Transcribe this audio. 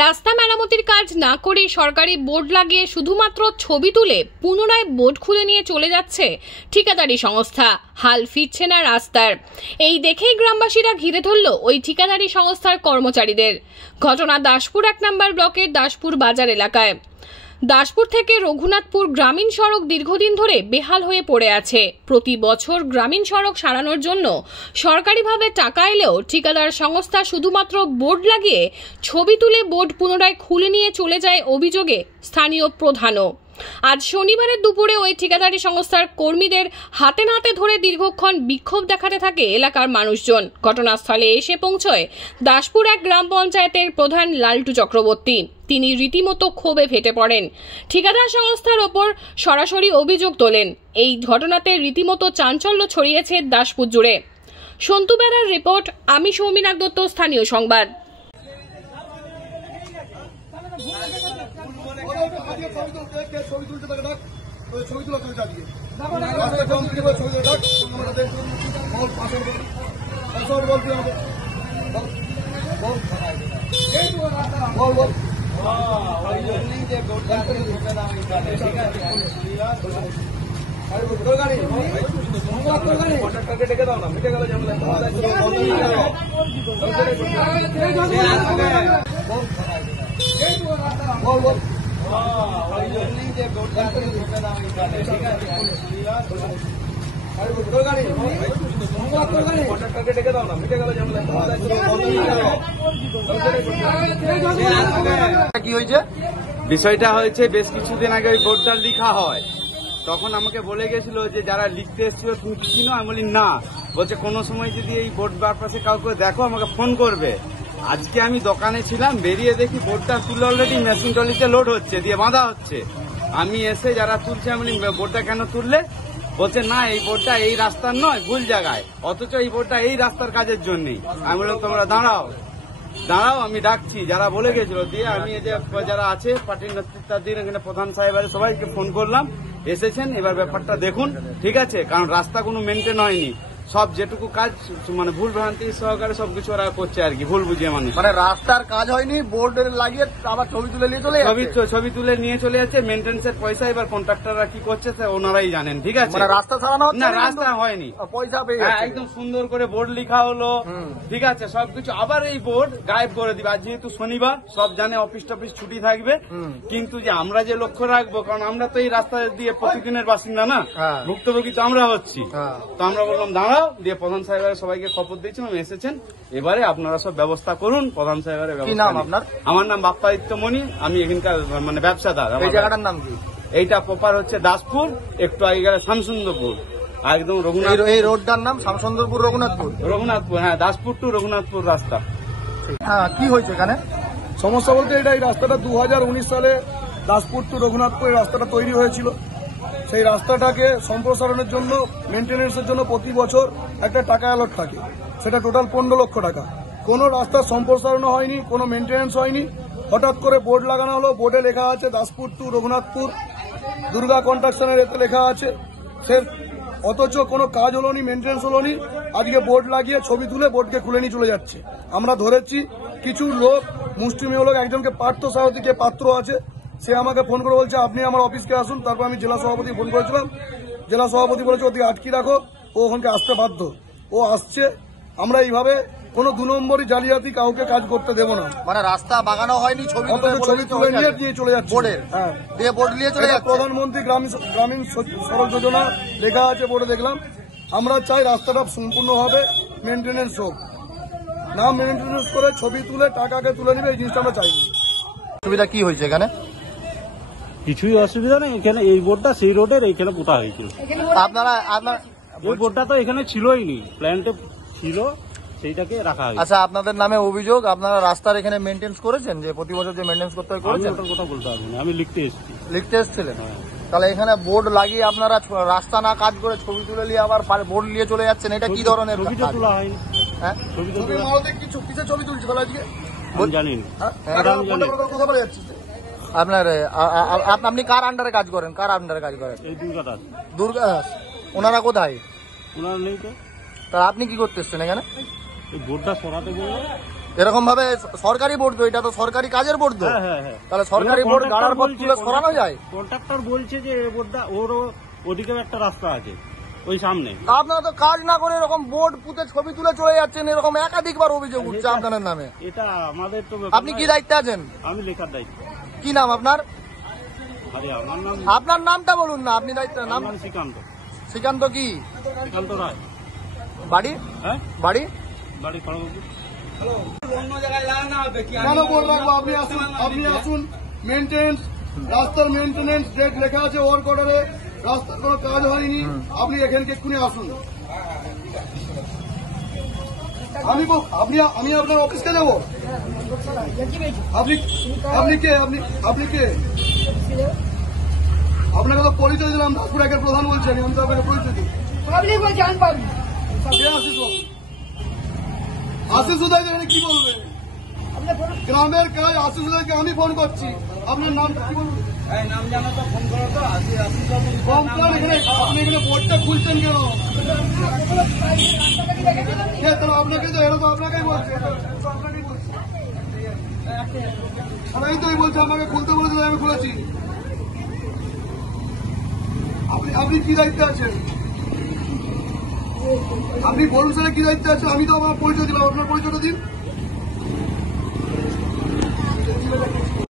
রাস্তা মেরামতির কাজ না করে সরকারি বোর্ড লাগিয়ে শুধুমাত্র ছবি তুলে পুনরায় বোর্ড খুলে নিয়ে চলে যাচ্ছে ঠিকাদারি সংস্থা। হাল ফিরছে না রাস্তার। এই দেখেই গ্রামবাসীরা ঘিরে ধরল ওই ঠিকাদারি সংস্থার কর্মচারীদের। ঘটনা দাসপুর 1 নম্বর ব্লকের দাসপুর বাজার এলাকায়। দাসপুর থেকে রঘুনাথপুর গ্রামীণ সড়ক দীর্ঘদিন ধরে বেহাল হয়ে পড়ে আছে। প্রতি বছর গ্রামীণ সড়ক সারানোর জন্য সরকারিভাবে টাকা এলেও ঠিকাদার সংস্থা শুধুমাত্র বোর্ড লাগিয়ে ছবি তুলে বোর্ড পুনরায় খুলে নিয়ে চলে যায় অভিযোগে স্থানীয় প্রধানও। আজ শনিবারের দুপুরে ওই ঠিকাদারি সংস্থার কর্মীদের হাতে নাতে ধরে দীর্ঘক্ষণ বিক্ষোভ দেখাতে থাকে এলাকার মানুষজন। ঘটনাস্থলে এসে পৌঁছয় দাসপুর 1 গ্রাম পঞ্চায়েতের প্রধান লালটু চক্রবর্তী। তিনি রীতিমতো ক্ষোভে ফেটে পড়েন। ঠিকাদার সংস্থার ওপর সরাসরি অভিযোগ তোলেন। এই ঘটনাতে রীতিমতো চাঞ্চল্য ছড়িয়েছে দাসপুর জুড়ে। সন্তু বেরার রিপোর্ট, আমি সৌমিনাথ দত্ত, স্থানীয় সংবাদ। ছবি তুলতে থাকে ডাক ছবি তোলা করে চালিয়ে ডেকে দাও না, মিটে গেল কি হয়েছে? বিষয়টা হয়েছে বেশ কিছুদিন আগে ওই বোর্ডটা লিখা হয়, তখন আমাকে বলে গেছিল যে যারা লিখতে এসেছিল তুমি কি চিনো? আমি বলি না। বলছে কোনো সময় যদি এই বোর্ড বার পাশে কাউকে দেখো আমাকে ফোন করবে। আজকে আমি দোকানে ছিলাম, বেরিয়ে দেখি বোর্ডটা তুলে অলরেডি মেশিন টলিতে লোড হচ্ছে, দিয়ে বাঁধা হচ্ছে। আমি এসে যারা তুলছে আমি বলি বোর্ডটা কেন তুললে? বলছে না এই বোর্ডটা এই রাস্তার নয়, ভুল জায়গায়, অথচ এই বোর্ডটা এই রাস্তার কাজের জন্যই। আমি বললাম তোমরা দাঁড়াও দাঁড়াও, আমি ডাকছি। যারা বলে গেছিল, দিয়ে আমি এই যে যারা আছে পার্টির নেতৃত্বাধীন এখানে প্রধান সাহেব আছে সবাইকে ফোন করলাম, এসেছেন। এবার ব্যাপারটা দেখুন, ঠিক আছে? কারণ রাস্তা কোনো মেনটেন হয়নি, সব যেটুকু কাজ মানে ভুল ভ্রান্তি সহকারে সবকিছু ওরা করছে আর কি, ভুল বুঝিয়ে মানুষ। মানে রাস্তার কাজ হয়নি, বোর্ড লাগিয়ে আবার ছবি তুলে নিয়ে চলে ছবি তুলে নিয়ে চলে যাচ্ছে। মেনটেন্সের পয়সা এবার কন্ট্রাক্টররা কি করছে ওনারাই জানেন, ঠিক আছে? মানে রাস্তা সারানো না, রাস্তা হয়নি, পয়সা একদম সুন্দর করে বোর্ড লেখা হলো, ঠিক আছে সবকিছু। আবার এই বোর্ড গায়েব করে দিবে। আজ যেহেতু শনিবার, সব জানে অফিস টফিস ছুটি থাকবে, কিন্তু যে আমরা যে লক্ষ্য রাখবো, কারণ আমরা তো এই রাস্তা দিয়ে প্রতিদিনের বাসিন্দা না, ভুক্তভোগী তো আমরা হচ্ছি। তো আমরা বললাম দাঁড়াও, দিয়ে প্রধান সাহেবের সবাইকে খবর দিয়েছিলাম, এসেছেন। এবারে আপনারা সব ব্যবস্থা করুন। প্রধান সাহেবের ব্যবস্থা। আপনার? আমার নাম বাপ্পাদিত্য মণি, আমি এখানকার মানে ব্যবসাদার। এই জায়গাটার নাম কি? এইটা প্রপার হচ্ছে দাসপুর, একটু আগে গেলে শামসুন্দরপুর, একদম রঘুনাথ। এই রোডটার নাম শামসুন্দরপুর রঘুনাথপুর, হ্যাঁ, দাসপুর টু রঘুনাথপুর রাস্তা। হ্যাঁ, কি হয়েছে এখানে? সমস্যা বলতে এটা, এই রাস্তাটা 2019 সালে দাসপুর টু রঘুনাথপুর এই রাস্তাটা তৈরি হয়েছিল। সেই রাস্তাটাকে সম্প্রসারণের জন্য, মেনটেন্যান্সের জন্য প্রতি বছর একটা টাকা অ্যালট থাকে, সেটা টোটাল 15 লক্ষ টাকা। কোনো রাস্তার সম্প্রসারণ হয়নি, কোনো মেনটেন্যান্স হয়নি। হঠাৎ করে বোর্ড লাগানো হলো, বোর্ডে লেখা আছে দাসপুর টু রঘুনাথপুর, দুর্গা কনস্ট্রাকশনের এতে লেখা আছে। সে অথচ কোনো কাজ হলো নি, মেনটেন্যান্স হলো নি। আজকে বোর্ড লাগিয়ে ছবি তুলে বোর্ডকে খুলে নিয়ে চলে যাচ্ছে। আমরা ধরেছি কিছু লোক, মুষ্টিমেয় লোক, একজনকে পার্থ সারথীকে পাত্র আছে, সে আমাকে ফোন করে বলছে আপনি আমার অফিসকে আসুন। তারপর আমি জেলা সভাপতি ফোন করেছিলাম, জেলা সভাপতি বলেছে ওদিকে আটকি রাখো, ও ওখানকে আসতে বাধ্য। ও আসছে। আমরা এইভাবে কোনো 2 নম্বরই জালিয়াতি কাউকে কাজ করতে দেবো না। মানে রাস্তা বাগানো হয়নি, ছবি তুলে নিয়ে চলে যাচ্ছে বোর্ডের। হ্যাঁ, বোর্ড নিয়ে চলে যাচ্ছে। প্রধানমন্ত্রী গ্রামীণ সড়ক যোজনা লেখা আছে বোর্ডে, দেখলাম। আমরা চাই রাস্তাটা সম্পূর্ণভাবে মেনটেন্যান্স হোক, না মেনটেন্যান্স করে ছবি তুলে টাকাকে তুলে নেবে, এই জিনিসটা আমরা চাই। সুবিধা কি হয়েছে এখানে? কিছুই অসুবিধা নেই। এখানে এই বোর্ডটা সেই রোডের এইখানে পোতা হয়েছে। আপনার এই বোর্ডটা তো এখানে ছিলই নি, প্ল্যান্টে ছিল, সেইটাকে রাখা হয়েছে। আচ্ছা, আপনাদের নামে অভিযোগ, আপনারা রাস্তার এখানে মেনটেন্স করেছেন, যে প্রতি বছর যে মেনটেন্স করতে হয় করেছেন? ওটার কথা বলতে পারবো না, আমি লিখতে এসেছিলেন। তাহলে এখানে বোর্ড লাগিয়ে আপনারা রাস্তা না কাজ করে ছবি তুলে নিয়ে আবার বোর্ড নিয়ে চলে যাচ্ছেন, এটা কি ধরনের? ছবি তো তোলা হয়নি। হ্যাঁ, ছবি তুলছি আজকে জানি না। কথা বলে যাচ্ছি। আপনার আপনি কার আন্ডারে কাজ করেন? এই দুর্গা দাস। ওনারা কোথায়? ওনারা নেই তো। তা আপনি কি করতে এসছেন এখানে? এই বোর্ডটা সরাতে বললো, এরকম ভাবে সরকারি বোর্ড তো, এটা তো সরকারি কাজের বোর্ড তো, হ্যাঁ হ্যাঁ হ্যাঁ তাহলে সরকারি বোর্ড গাড়ার পর তুলে সরানো যায়? কন্ট্রাক্টর বলছে যে এই বোর্ডটা ওরও ওদিকেও একটা রাস্তা আছে ওই সামনে। তা আপনারা তো কাজ না করে এরকম বোর্ড পুঁতে ছবি তুলে চলে যাচ্ছেন, এরকম একাধিকবার অভিযোগ উঠছে আপনাদের নামে। এটা আমাদের তো আপনি কি দায়িত্বে আছেন? আমি লেখার দায়িত্ব। কি নাম আপনার? আরে আমার নাম আপনার নামটা বলুন না, আপনি দায়িত্বের নাম? শ্রীকান্ত। শ্রীকান্ত কি? শ্রীকান্ত রায়। বাড়ি? হ্যাঁ বাড়ি? বাড়ি খড়গপুর। কেন বোর্ড রাখবো? আপনি আসুন। মেনটেন্স, রাস্তার মেনটেনেন্স ডেট লেখা আছে ওয়ার্ক অর্ডারে, রাস্তার কোনো কাজ হয়নি, আপনি এখানকে এক্ষুনি আসুন। আমি আপনার অফিসকে যাবো? আপনি কে? আপনি কে? আপনাকে তো পরিচয় দিলাম, দাসপুর একের প্রধান বলছেন, আমি তো আপনাকে পরিচয় দিই। কে আশিস বাবু? আশিস উদয় এখানে কি বলবে? গ্রামের কাজ আশিস উদয়কে আমি ফোন করছি। আপনার নাম কি বলবেন? ফোন করেন এখানে। আপনি এখানে বোর্ডটা খুলছেন কেন? তাহলে আপনাকে তো এরা তো আপনাকেই বলছে, সবাই তো বলছে আমাকে খুলতে বলেছিল, আমি খুলেছি। আপনি কি দায়িত্বে আছেন? আপনি বলুন স্যার কি দায়িত্বে আছেন? আমি তো আমার পরিচয় দিলাম, আপনার পরিচয়টা দিন।